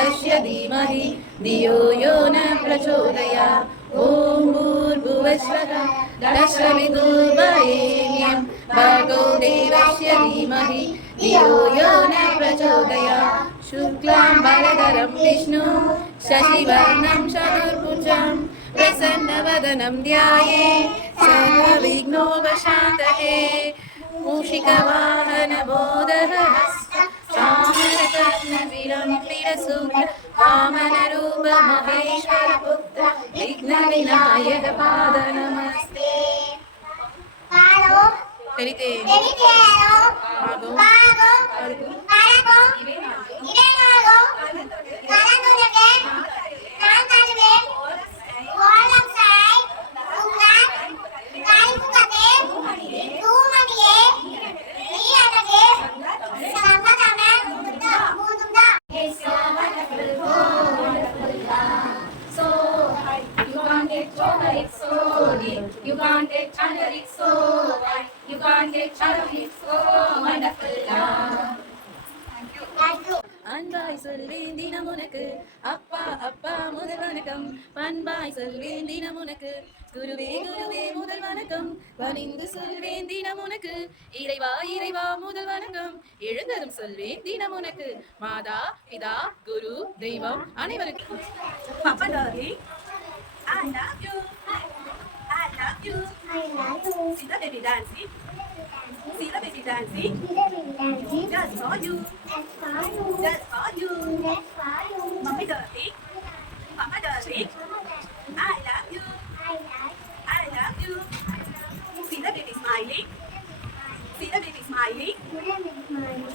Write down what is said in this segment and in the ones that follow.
देवस्य धीमहि धियो यो न प्रचोदयात् ॐ भूर्भुवस्वः तत्सवितुर्वरेण्यं भर्गो देवस्य धीमहि धियो यो न प्रचोदयात् शुक्लाम्बरधरं विष्णु शशिवर्णं चतुर्भुजं प्रसन्नवदनं ध्यायेत् सर्वविघ्नोपशान्तये मूषिकवाहनबोधहस्त चामरकर्णविलम्बितसूत्र वामनरूपमहेश्वरपुत्र विघ्नविनायकपाद नमस्ते It's so deep. You can't get under it so wide. You can't get under it so wonderful. அன்பாய் சொல்வேன் தினம் உனக்கு அப்பா அப்பா முதல் வணக்கம் பண்பாய் சொல்வேன் தினம் உனக்கு குருவே குருவே முதல் வணக்கம் பணிந்து சொல்வேன் தினம் உனக்கு இறைவா இறைவா முதல் வணக்கம் எழுந்ததும் சொல்வேன் தினம் உனக்கு மாதா பிதா குரு தெய்வம் அனைவருக்கும் Papa darling, I love you. I love you. I love you. See the baby dancing. See the baby dancing. Just for you. That's for you. Just for you. That's for you. Mommy darling, Papa darling, I love you. I love I love you. See the baby smiling. See the baby smiling. you.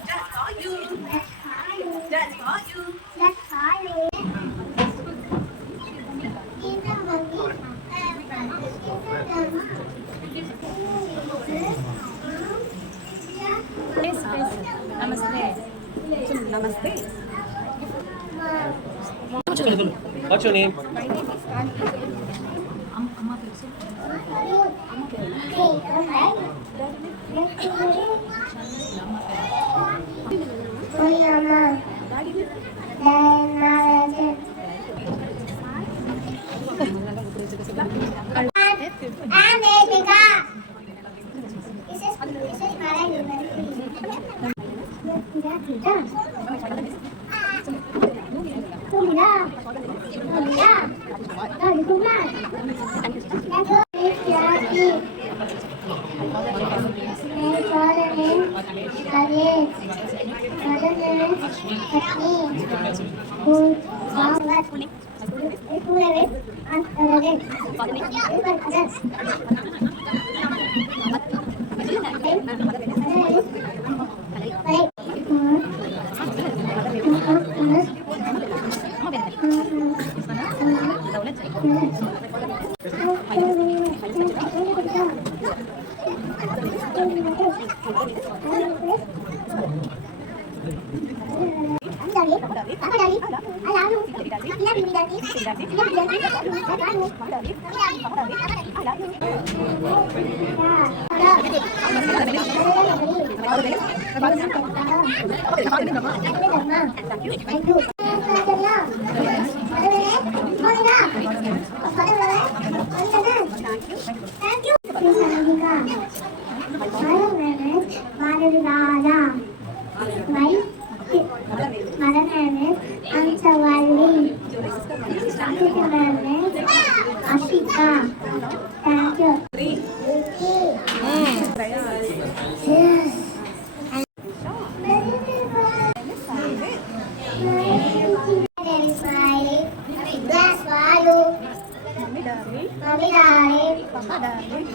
Just for you. That's for you. Just for you. That's for you. Give the monkey. Namaste. Namaste. What's your name? I'm Deepika. This is Mara University. Papa darling,